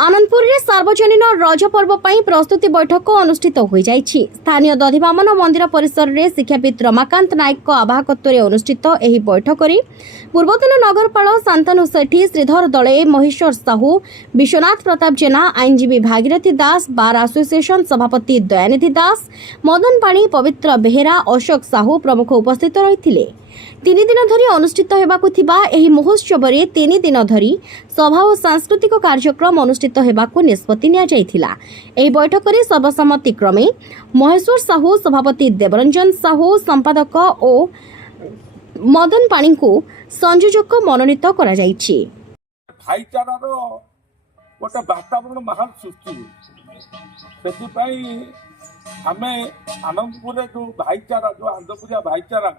आनंदपुर रे सार्वजनिक रज पर्व पर प्रस्तुति बैठक अनुष्ठित हो जाइछि। स्थानीय दधिवामन मंदिर परिसर रे शिक्षाविद रमाकांत नायक आवाहकत्व अनुष्ठित एही बैठक रे पूर्वतन नगरपाल शांतनु सेठी, श्रीधर दले, महेश्वर साहू, विश्वनाथ प्रताप जेना, आईनजीवी भागीरथी दास, बार एसोसिएशन सभापति दयानिधि दास, मदन पाणी, पवित्र बेहेरा, अशोक साहू प्रमुख उपस्थित रहिथिले। 3 दिन धरी अनुष्ठित हेबाकु थिबा एही महोत्सव रे 3 दिन धरी सभा और सांस्कृतिक कार्यक्रम अनुष्ठित हेबाकु निष्पत्ति निया जायथिला। एही बैठक रे सर्वसम्मति क्रमे महेश्वर साहू, सभापति देवरंजन साहू, संपादक ओ मदन पाणी को संयोजक मनोनीत करा जायछि। भाईचारार गोटे वातावरण माहौल सृष्टि से आमे आनंदपुर जो भाईचारा जो आंध्रपुरिया भाईचारा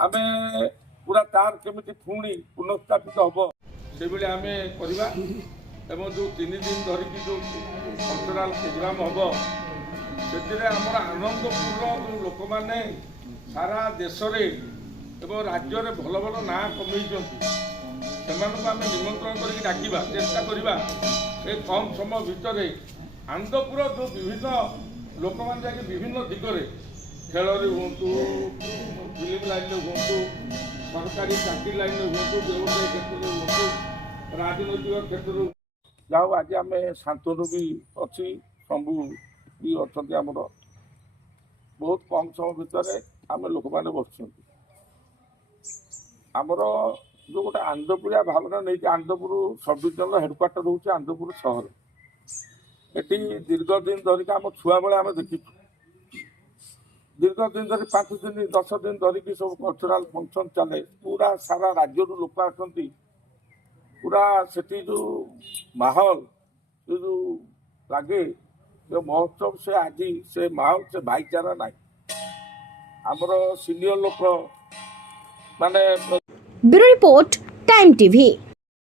आमे पूरा तार केमिति पुणी पुनर्स्थापित हम से आमे करवा एवं जो 3 दिन धरिकी जो कल्चराल प्रोग्राम हम से आनंदपुर जो लोक मैंने सारा देश एवं राज्य में भल भल ना कमे आम निमंत्रण करके डाकिबा चेष्टा करवा कम समय भितर आनंदपुर जो विभिन्न लोक मैंने विभिन्न दिगरे खेल हूँ, फिल्म लाइन में हूँ, सरकारी चाकरी लाइन में हूँ, व्यवसाय क्षेत्र में हूँ, राजनैतिक क्षेत्र जाओ आज आम शांतनु भी अच्छी शंभु भी अच्छा आमर बहुत कम समय भितर आम लोक मैंने बस आमर जो गोटे आनंदपुरिया भावना नहीं आनंदपुर सब डिविजन हेडक्वार्टर हूँ आनंदपुर सहर ये दीर्घ दिन धरिक आम छुआ बेले आम देखीचु दीर्घ दिन धरी 5 दिन 10 दिन धरिकी सब कल्चराल फंक्शन चले पूरा सारा राज्य लोक आसती पूरा सेठी जो माहौल जो लगे जो महोत्सव से आज से माहौल से भाईचारा ना आमर सीनियर लोक माने ब्यूरो रिपोर्ट टाइम टीवी।